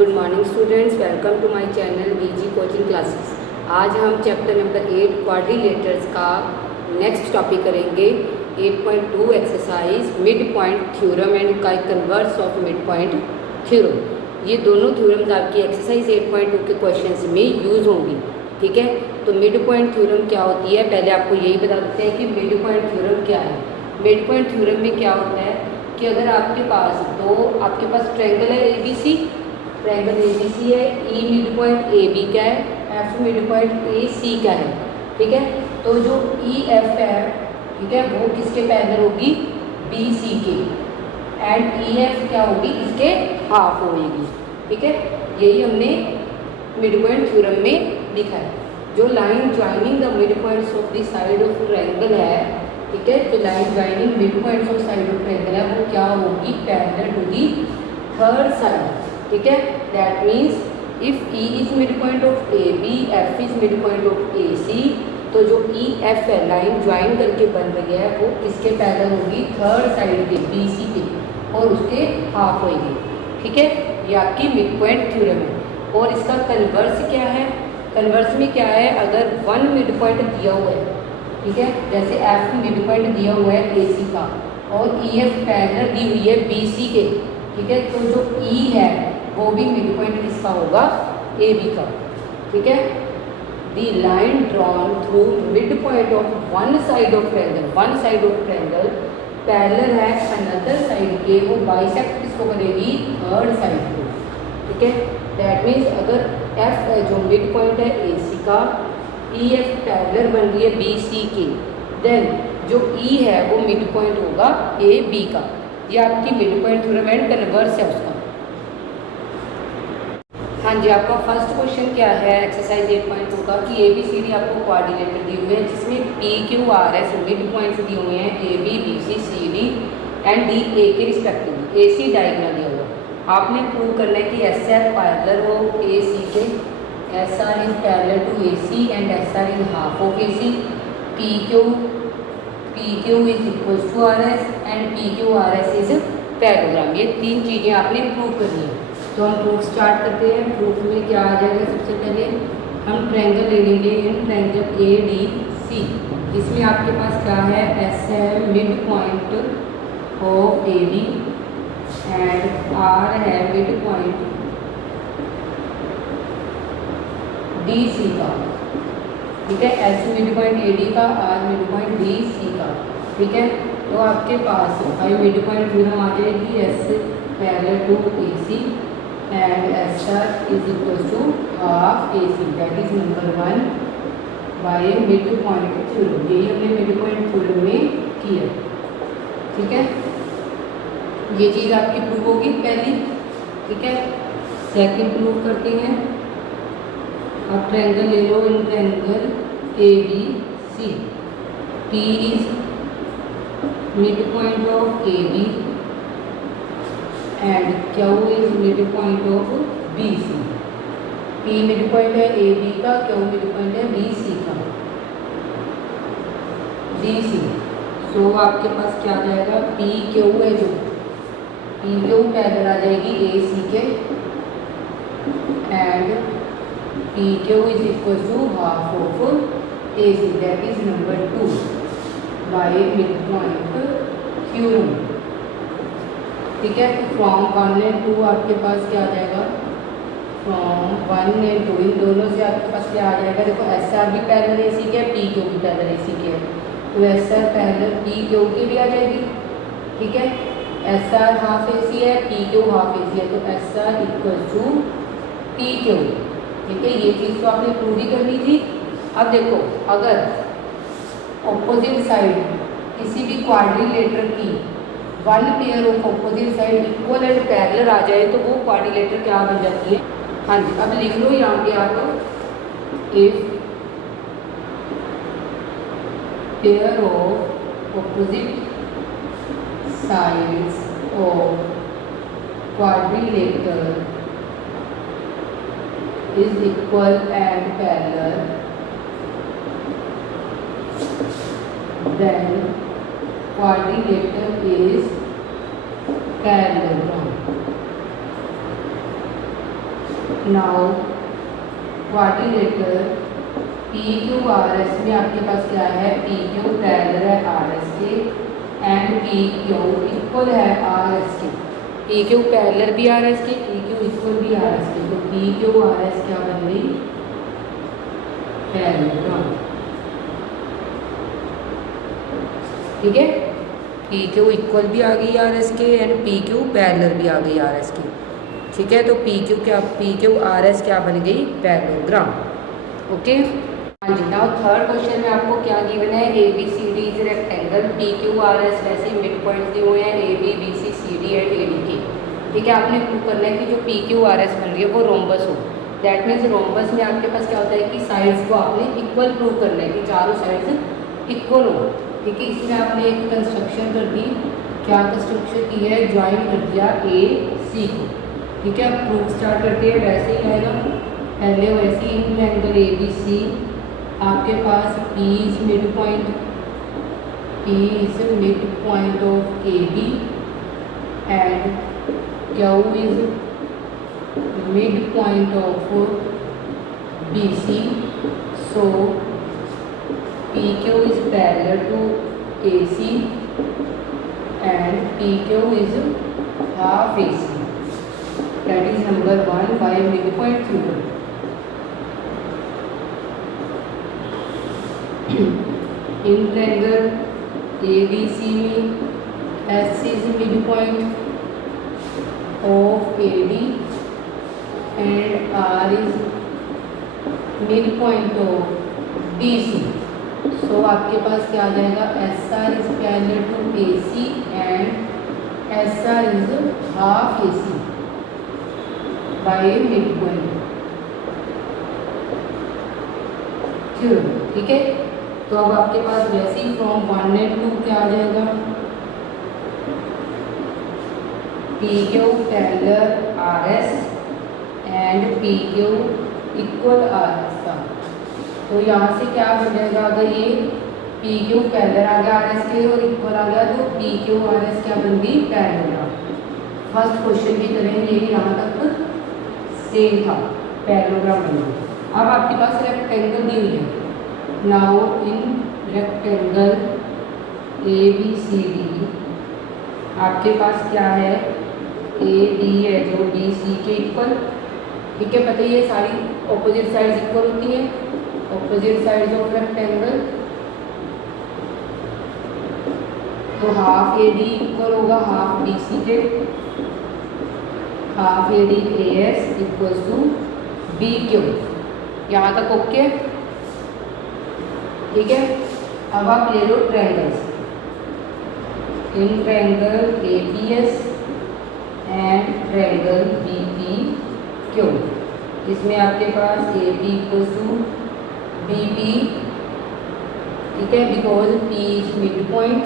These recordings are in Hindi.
Good morning students, welcome to my channel BG coaching classes. आज हम चैप्टर नंबर 8 क्वाड्रिलेटर्स का नेक्स्ट टॉपिक करेंगे। 8.2 exercise mid point theorem and converse of mid point theorem. ये दोनों थ्योरम्स आपकी एक्सरसाइज 8.2 के क्वेश्चंस में यूज़ होंगी। ठीक है, तो मिड पॉइंट थ्योरम क्या होती है, पहले आपको यही बता देते हैं कि मिड पॉइंट थ्योरम क्या है। मिड पॉइंट थ्योरम में क्या होता है कि अगर आपके पास ट्रायंगल है ABC, ट्रायंगल ABC है, E मिड पॉइंट AB का है, F मिड पॉइंट AC का है। ठीक है, तो जो EF है, ठीक है, वो किसके पैरेलल होगी, BC के, एंड EF क्या होगी, इसके हाफ होगी। ठीक है, यही हमने मिड पॉइंट थ्योरम में लिखा है। जो line joining the mid points of the side of triangle है, ठीक है, जो line joining mid points of side of triangle है वो क्या होगी, parallel to the third side. ठीक है, that means if E is mid point of AB, F is mid point of AC, तो जो EF है लाइन ज्वाइन करके बन रही है वो किसके पैरेलल होगी, थर्ड साइड के BC के, और उसके हाफ होगी। ठीक है, ये आपकी मिड पॉइंट थ्योरम है। और इसका कन्वर्स क्या है, कन्वर्स में क्या है, अगर वन मिड पॉइंट दिया हुआ है, ठीक है, जैसे F मिड पॉइंट दिया हुआ है AC का और EF पैरेलल दी हुई है BC के, ठीक है, तो जो E है वो भी मिड पॉइंट किसका होगा, AB का। ठीक है, the line drawn through mid point of one side of triangle parallel है अनदर साइड के, वो बाइसेक्ट किसको करेगी, थर्ड साइड को। ठीक है, दैट मीन्स अगर F है जो मिड पॉइंट है AC का, EF पैरेलल बन रही है BC के, देन जो E है वो मिड पॉइंट होगा AB का। ये आपकी mid point theorem and converse है उसका। हाँ जी, आपका फर्स्ट क्वेश्चन क्या है एक्सरसाइज 8.2 का कि ABCD आपको क्वाड्रिलेटर दी हुई है जिसमें PQRS मिड पॉइंट्स दिए हुए हैं AB, BC, CD and D A के रिस्पेक्टिवली। AC डायगोनल दिया हुआ, आपने प्रूव करना है कि SR पैरेलल हो AC के, SR is parallel to AC and SR is half of AC, PQ is equal to RS and PQRS is parallelogram. ये तीन चीज़ें आपने प्रूव करनी है। तो हम प्रूफ स्टार्ट करते हैं। प्रूफ में क्या आ जाएगा, सबसे पहले हम ट्रायंगल ले लेंगे, इन ट्रायंगल ADC। इसमें आपके पास क्या है, S है mid point of AB and R है मिड पॉइंट DC का। ठीक है, S मिड पॉइंट AD का, R मिड पॉइंट DC का। ठीक है, तो आपके पास भाई मिड पॉइंट थ्योरम आ जाएगी, S parallel to AC and SR is equal to half AC, that is number 1 by mid point theorem। यही हमने मिड पॉइंट थ्योरम में किया। ठीक है, ये चीज़ आपकी प्रूव होगी पहली। ठीक है, सेकंड प्रूव करते हैं। आप ट्रायंगल ले लो, in triangle ABC, P is mid point of AB and Q is mid point of BC। P mid point है AB का, Q मिड पॉइंट है BC का, DC। सो आपके पास क्या आ जाएगा, PQ है जो PQ पैरेलल आ जाएगी AC के, and PQ is equal to half of AC, that is number 2 by mid point theorem. ठीक है, तो फ्रॉम 1 एंड 2 आपके पास क्या आ जाएगा, फ्रॉम 1 एंड 2 इन दोनों से आपके पास क्या आ जाएगा, देखो SR भी पैरेलल AC के है, PQ भी पैरेलल AC के है, तो SR पैरेलल PQ के भी आ जाएगी। ठीक है, SR हाफ AC है, PQ हाफ AC है, तो SR इक्वल टू PQ। ठीक है, ये चीज़ तो आपने प्रूव ही करनी थी। अब देखो, अगर ऑपोजिट साइड किसी भी क्वाड्रिलेटर की one pair of opposite side equal and parallel आ जाए तो वो क्वाड्रिलेटर क्या बन जाती है। हाँ जी, अब लिख लो यहाँ पे आप, if pair of opposite sides of quadrilateral is equal and parallel, then quadrilateral is parallelogram। Now quadrilateral P Q R S में आपके पास क्या है, पी क्यू पैरेलल है आर एस के एंड पी क्यू इक्वल है आर एस के। पी क्यू पैरेलल भी आर एस के, पी क्यू इक्वल भी आर एस के, तो पी क्यू आर एस क्या बन गई, पैरेललोग्राम। ठीक है, पी क्यू इक्वल भी आ गई आर एस के एंड पी क्यू पैरेलल भी आ गई आर एस की। ठीक है, तो पी क्यू आर एस क्या बन गई, पैरेललोग्राम। ओके, हाँ जी। नाउ थर्ड क्वेश्चन में आपको क्या गिवन है, A B C D is rectangle, P Q R S वैसे मिड पॉइंट दिए हुए हैं A B B C C D and A D के। ठीक है, आपने प्रूव करना है कि जो पी क्यू आर एस बन रही है वो रोम्बस हो। दैट मीन्स रोम्बस में आपके पास क्या होता है कि साइड्स को आपने इक्वल प्रूव करना है कि चारों साइड्स इक्वल हो। ठीक है, इसमें आपने एक कंस्ट्रक्शन कर दी, क्या कंस्ट्रक्शन की है, ज्वाइन कर दिया ए सी को। ठीक है, अब प्रूफ स्टार्ट करते हैं, वैसे ही आएगा पहले वैसे ही इन एंगल ए बी सी आपके पास P is mid point, P is mid point of A B and Q is mid point of B C. So PQ is parallel to AC and PQ is half AC. That is number 1 by midpoint theorem. In triangle ABC में S is midpoint of AD and R is midpoint of BC. So आपके पास क्या आ जाएगा, S R is parallel to A C and S R is half A C by mid point. ठीक है, तो अब आपके पास वैसे ही फ्रॉम 1 एंड 2 क्या आ जाएगा, P Q parallel R S and P Q equal R S का। तो यहाँ से क्या बन जाएगा, अगर ये पी क्यू पैरेलल आ गया आर एस के और इक्वल आ गया तो पी क्यू आर एस क्या बन गई, पैरेललोग्राम। फर्स्ट क्वेश्चन की तरह ये यहाँ तक सेम था, पैरेललोग्राम बन गया। अब आपके पास रेक्टेंगल दी हुई है। Now in rectangle A B C D आपके पास क्या है, ए बी है जो बी सी के इक्वल। ठीक है, पता ये सारी ऑपोजिट साइड्स इक्वल होती हैं, ऑपोजिट साइड्स ऑफ रेक्टेंगल। तो हाफ ए डी इक्वल होगा हाफ बी सी के, half A D A S equal to B Q. यहाँ तक ओके। ठीक है, अब आप ले लो triangles, in triangle A P S and triangle B P Q. इसमें आपके पास A B equal to B P. ठीक है, because P is mid point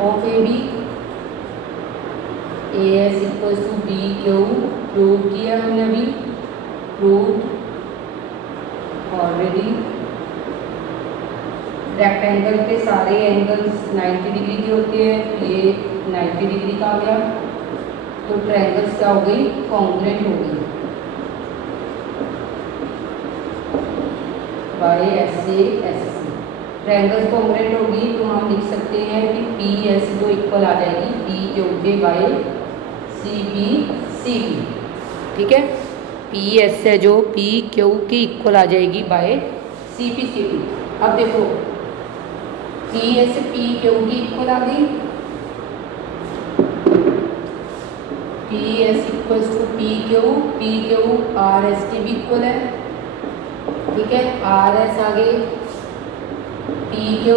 of A B, A S equal to B Q. Prove किया हमने अभी, प्रूव ऑलरेडी। रेक्टेंगल के सारे एंगल्स 90 डिग्री के होते हैं, तो ये 90 डिग्री का आ गया। तो ट्रायंगल्स क्या हो गई, कॉन्ग्रुएंट हो गई by S A S C. Triangles congruent होगी तो हम लिख सकते हैं कि पी एस जो इक्वल आ जाएगी पी क्यू के by C B C P. ठीक है, पी एस है जो पी क्यू की इक्वल आ जाएगी by C P C P. अब देखो पी एस पी क्यू की इक्वल आ गई, P S equal to P Q R S की भी इक्वल है। ठीक है, आर एस आ गए, पी क्यू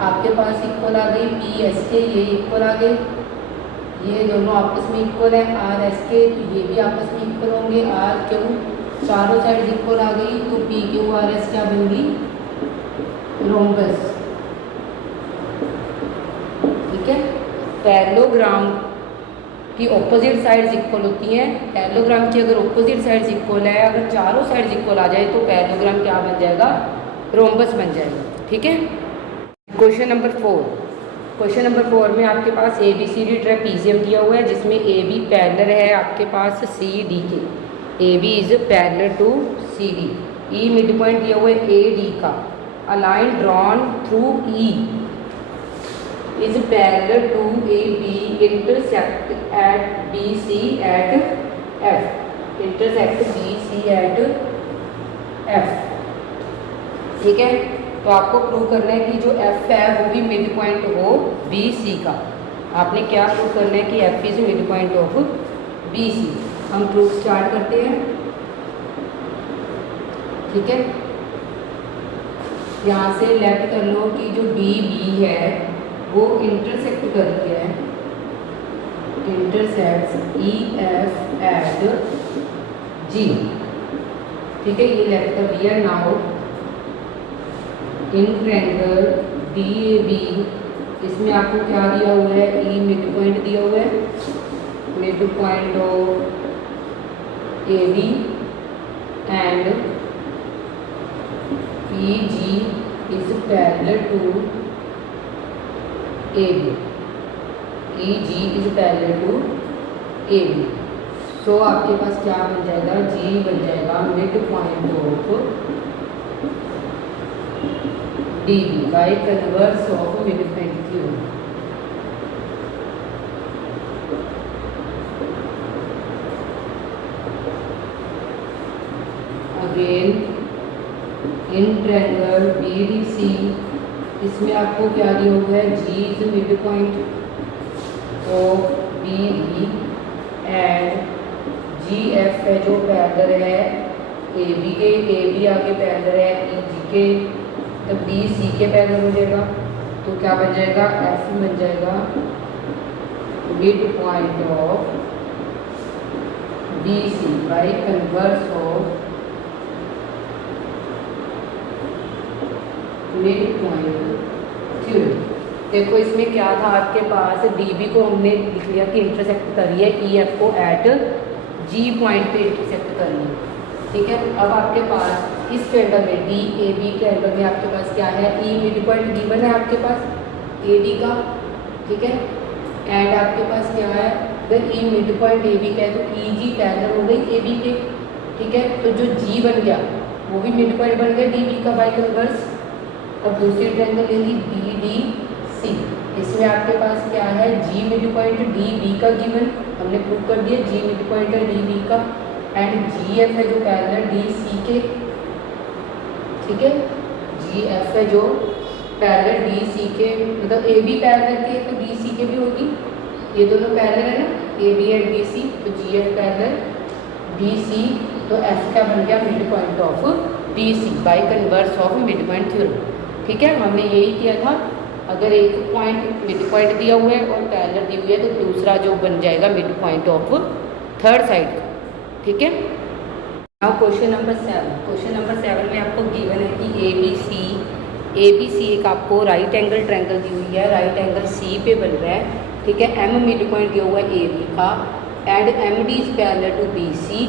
आपके पास इक्वल आ गई, पी एस के ये इक्वल आ गए, ये दोनों आपस में इक्वल है। आर एस के तो ये भी आपस में इक्वल होंगे, आर क्यू चारों साइड इक्वल आ गई, तो पी क्यू आर एस क्या बन गई, रोम्बस। ठीक है, पैरेललोग्राम की ऑपोजिट साइड्स इक्वल होती हैं। पैरेललोग्राम की अगर ऑपोजिट साइड्स इक्वल है, अगर चारों साइड्स इक्वल आ जाए तो पैरेललोग्राम क्या बन जाएगा, रोम्बस बन जाएगा। ठीक है, क्वेश्चन नंबर 4, क्वेश्चन नंबर 4 में आपके पास A B C D trapezium दिया हुआ है, जिसमें ए बी पैरेलल है आपके पास सी डी के। A B is parallel to C D. E mid point दिया हुआ है ए डी का। A line drawn through E is parallel to A B intersect at B C at F. Intersect B C at F. ठीक है, तो आपको प्रूव करना है कि जो एफ है वो भी मिड पॉइंट हो बी सी का। आपने क्या प्रूव करना है कि F is mid point of B C. हम प्रूफ स्टार्ट करते हैं। ठीक है, यहाँ से लेफ्ट कर लो कि जो डी बी है वो इंटरसेक्ट कर रही है, intersect E F at G. ठीक है, ये लेफ्ट कर दिया। Now in triangle D A B, इसमें आपको क्या दिया हुआ है? ई मिड पॉइंट दिया हुआ है, mid point of A B and E G is parallel to A B. E G is parallel to A B. So आपके पास क्या बन जाएगा? जी बन जाएगा mid point of D B by converse of mid point theorem. Again in triangle B D C, इसमें आपको क्या दिया हुआ है? G is mid point of B D and G F है जो पैरेलल है ए बी के। ए बी आगे पैरेलल है ई जी के, तो बी सी के पैरेलल हो जाएगा। तो क्या बन जाएगा? एफ बन जाएगा mid point of B C by converse of mid point theorem. देखो इसमें क्या था आपके पास? डी बी को हमने लिख लिया कि इंटरसेक्ट कर रही है ई एफ को एट जी पॉइंट पे इंटरसेक्ट कर रही है। ठीक है, अब आपके पास इस ट्रायंगल में डी ए बी ट्रायंगल में आपके पास क्या है? ई मिड पॉइंट गिवन है आपके पास ए डी का। ठीक है, एंड आपके पास क्या है? अगर E mid point A B का है तो ई जी पैरेलल हो गई ए बी के। ठीक है, तो जो जी बन गया वो भी मिड पॉइंट बन गया डी बी का बाई कन्वर्स। अब दूसरी ट्रायंगल लेंगी बी डी सी, इसमें आपके पास क्या है? जी मिड पॉइंट डी बी का गिवन, हमने प्रूव कर दिया जी मिड पॉइंट है डी बी का, एंड जी एफ है जो पैरेलल डी सी के। ठीक है, जी एफ है जो पैरेलल डी सी के, मतलब ए बी पैरेलल के तो डी सी के भी होगी, ये दोनों पैरेलल है ना, A B and D C, तो G F parallel D C. तो एफ का बन गया mid point of D C by converse of mid point theorem. ठीक है, हमने यही किया था। अगर एक पॉइंट मिड पॉइंट दिया हुआ है और पैरेलल दी हुई है तो दूसरा जो बन जाएगा mid point of third side. ठीक है, अब क्वेश्चन नंबर 7। क्वेश्चन नंबर 7 में आपको गिवन है कि ए बी सी एक आपको राइट एंगल ट्रायंगल दी हुई है, राइट एंगल सी पे बन रहा है। ठीक है, एम मिड पॉइंट दिया हुआ है ए बी का and M D is parallel to B C.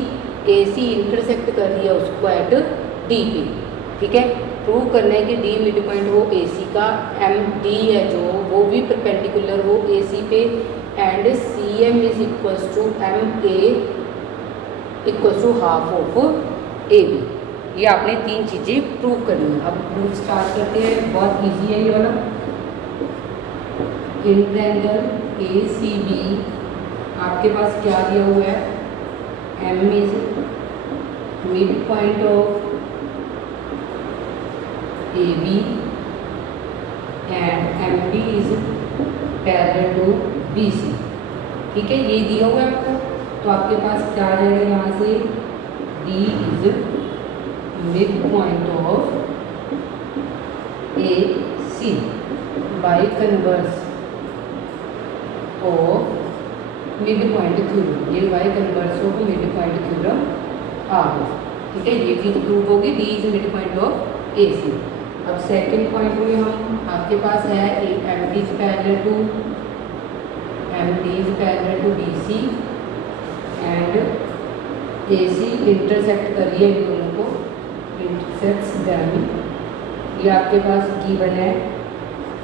A C intersect कर रही है उसको एट डी पी। ठीक है, प्रूव करना है कि डी मिड पॉइंट हो ए सी का, एम डी है जो वो भी परपेंडिकुलर हो ए सी पे, and C M is equals to M A equals to half of A B. ये आपने तीन चीज़ें प्रूव करनी है। अब प्रूफ स्टार्ट करते हैं, बहुत इजी है ये वाला। इन ट्रायंगल ए सी बी आपके पास क्या दिया हुआ है? M is mid point of A B and M D is parallel to B C. ठीक है, ये दिया हुआ है आपको, तो आपके पास क्या आ जाएगा यहाँ से? D is mid point of A C by converse of mid point theorem. ये by converse of mid point theorem आ गया। ठीक है, ये चीज़ प्रूव होगी, D is mid point of A C. अब सेकेंड पॉइंट में हम आपके पास है M D is parallel to B C and A C intersect करिए इन दोनों को, इंटरसेक्ट्स देम। ये आपके पास गिवन है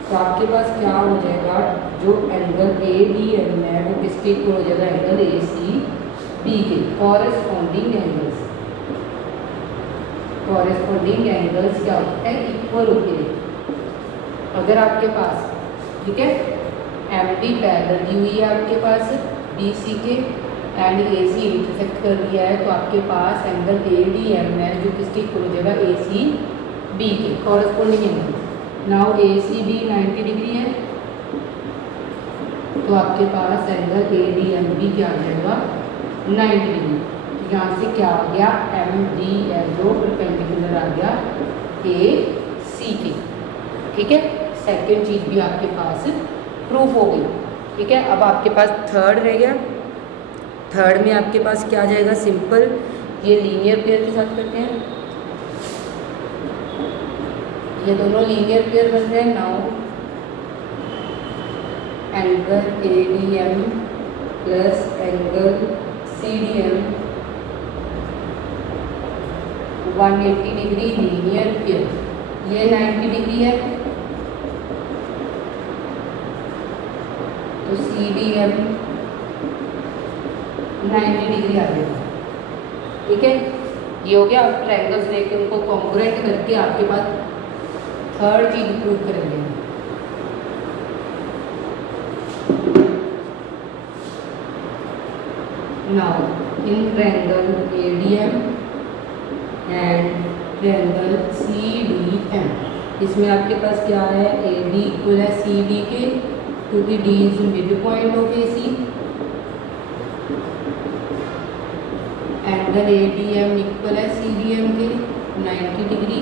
तो आपके पास क्या हो जाएगा, जो एंगल ADM है वो किसके इक्वल हो जाएगा, एंगल ACB के कॉरेस्पॉन्डिंग एंगल्स क्या होते हैं, इक्वल होते हैं। अगर आपके पास, ठीक है, MD पैरेलल दी हुई है आपके पास BC के एंड AC इंटरसेक्ट कर दिया है, तो आपके पास एंगल ADM है जो किसके इक्वल हो जाएगा, ACB के corresponding angle. Now ACB 90 degree है, तो आपके पास एंगल ADMB क्या आ जाएगा, 90 डिग्री। यहाँ से क्या आ गया, MD है जो परपेंडिकुलर आ गया AC के। ठीक है, सेकेंड चीज़ भी आपके पास प्रूफ हो गई। ठीक है, अब आपके पास थर्ड रह गया। थर्ड में आपके पास क्या आ जाएगा, सिंपल ये लीनियर पेयर के साथ करते हैं, ये दोनों लीनियर पेयर बन रहे हैं। Now angle ADM plus angle CDM 180 degree linear pair, ये 90 डिग्री है, तो CDM 90 डिग्री आ जाएगा। ठीक है, ये हो गया। अब ट्रायंगल्स लेके उनको कॉन्ग्रुएंट करके आपके पास थर्ड चीज प्रूव करेंगे। Now in triangle ADM and triangle CDM, इसमें आपके पास क्या है, AD इक्वल है CD के, क्योंकि D is mid point of AC। Angle ADM equal है CDM के 90 डिग्री।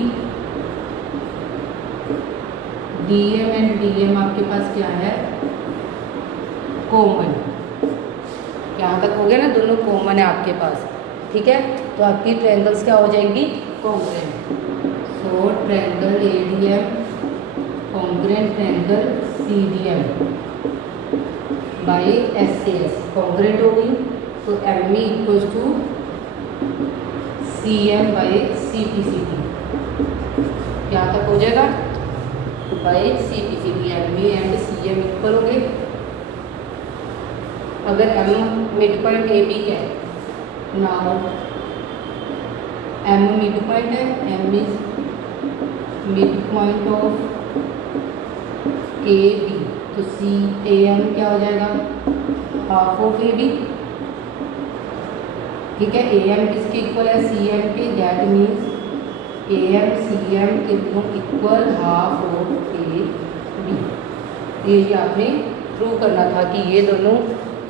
DM एंड DM आपके पास क्या है, कॉमन। यहाँ तक हो गया ना, दोनों कॉमन है आपके पास। ठीक है, तो आपकी ट्रायंगल्स क्या हो जाएंगी, congruent. So triangle ADM congruent triangle CDM by SAS congruent हो गई, तो ME equals to CM by CPCD, यहाँ तक हो जाएगा, by CPCD ME and CM equal हो गए। अगर M मिड पॉइंट AB क्या है, नाउ M मिड पॉइंट है, M is mid point of AB, तो CAM क्या हो जाएगा, हाफ ऑफ AB। ठीक है, AM किसके इक्वल है, CM के, दैट मीन्स AM CM के इक्वल हाफ ऑफ AB। ये आपने प्रूव करना था कि ये दोनों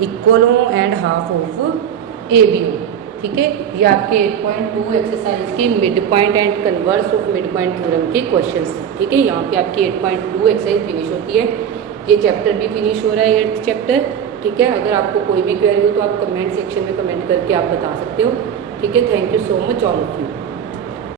इक्वल हो एंड हाफ ऑफ AB हो। ठीक है, ये आपके 8.2 एक्सरसाइज की mid point and converse of mid point theorem के क्वेश्चंस। ठीक है, यहाँ पे आपकी 8.2 एक्सरसाइज फिनिश होती है। ये चैप्टर भी फिनिश हो रहा है, 8th चैप्टर। ठीक है, अगर आपको कोई भी क्वेरी हो तो आप कमेंट सेक्शन में कमेंट करके आप बता सकते हो। ठीक है, thank you so much all of you.